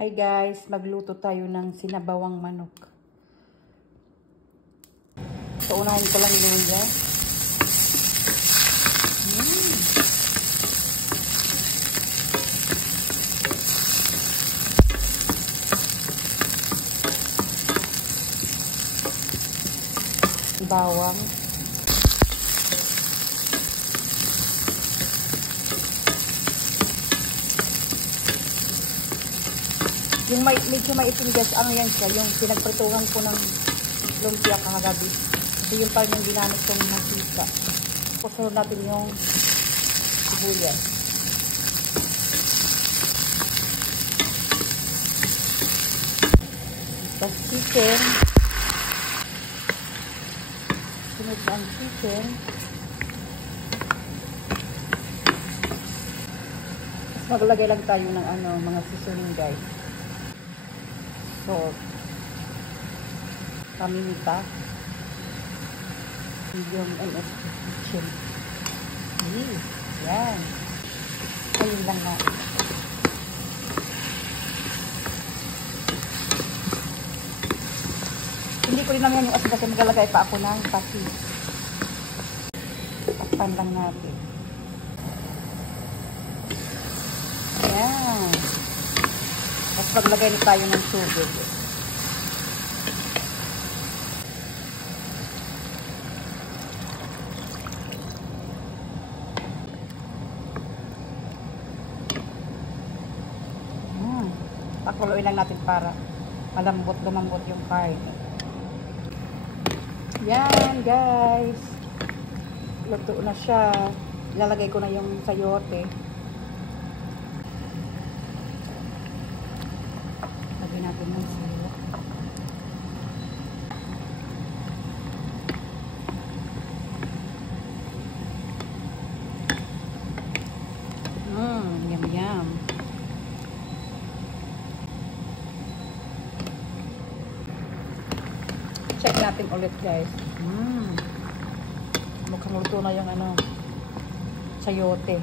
Hi guys, magluto tayo ng sinabawang manok. So, unahin ko lang yung luya. Bawang. Yung medyo maitim guys, ano yan siya, yung pinagprituhan ko ng lumpia kahagabi. So yung pa yung ginamit kong masika. Pusunod natin yung sibuyas. Tapos chicken. Sunod ang chicken. Tapos maglagay lang tayo ng mga seasoning guys. Salt, paminta, medium MS kitchen. Yan. Ayun lang na. Hindi ko rin naman yung asin kasi maglalagay pa ako ng patis. Takpan lang natin. Yan. Tapos maglagay na tayo ng tubig. Pakuluin lang natin para lumambot yung karne. Yan guys. Luto na siya. Ilalagay ko na yung sayote. Lagyan natin ng sila. Yum yum. Check natin ulit guys. Mukhang luto na yung sayote.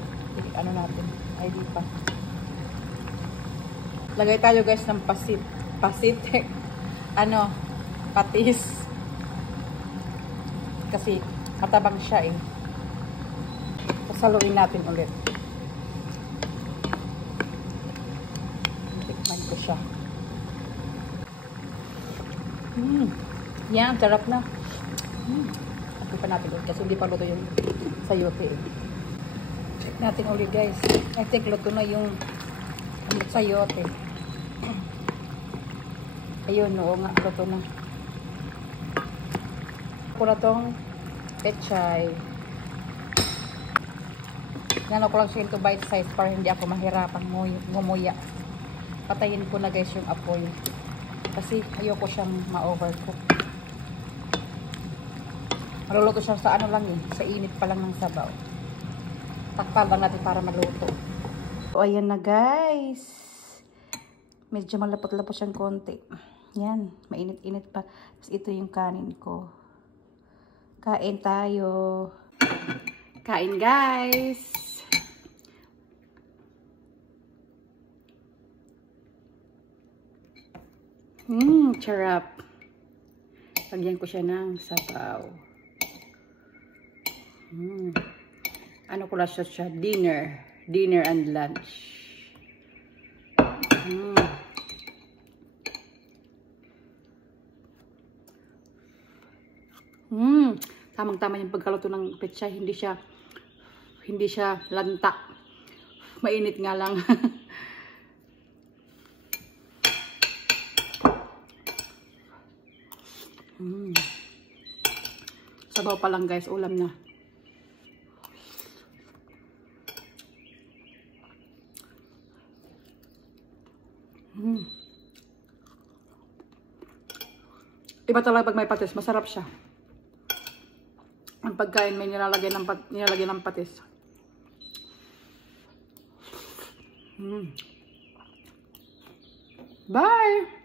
Ano natin? Ay di pa. Lagay tayo guys ng pasit. Patis. Kasi matabang siya eh. Sasaluin natin ulit. Tikman ko siya. Yan, sarap na. Ako pa natin ulit kasi hindi pa luto yung sayote eh. Check natin ulit guys. I think luto na yung sayote. Ayun, oo nga, luto na. Ako na tong pechay. Nano ko lang siya into bite size para hindi ako mahirapan ngumuya. Patayin ko na guys yung apoy. Kasi ayoko siyang ma-overcook. Maluluto siya sa lang eh. Sa init pa lang ng sabaw. Takpan lang natin para maluto. So, ayan na guys. Medyo malapot-lapot siyang konti. Yan. Mainit-init pa. Tapos ito yung kanin ko. Kain tayo. Kain guys. Charap. Lagyan ko siya ng sabaw. Ano ko lang siya? Dinner and lunch. Tamang-tama yung pagkaluto ng pechay. Hindi siya lantak. Mainit nga lang. Sabaw pa lang guys, ulam na. Iba talaga pag may patis, masarap siya. Ang pagkain may nilalagay ng patis. Bye!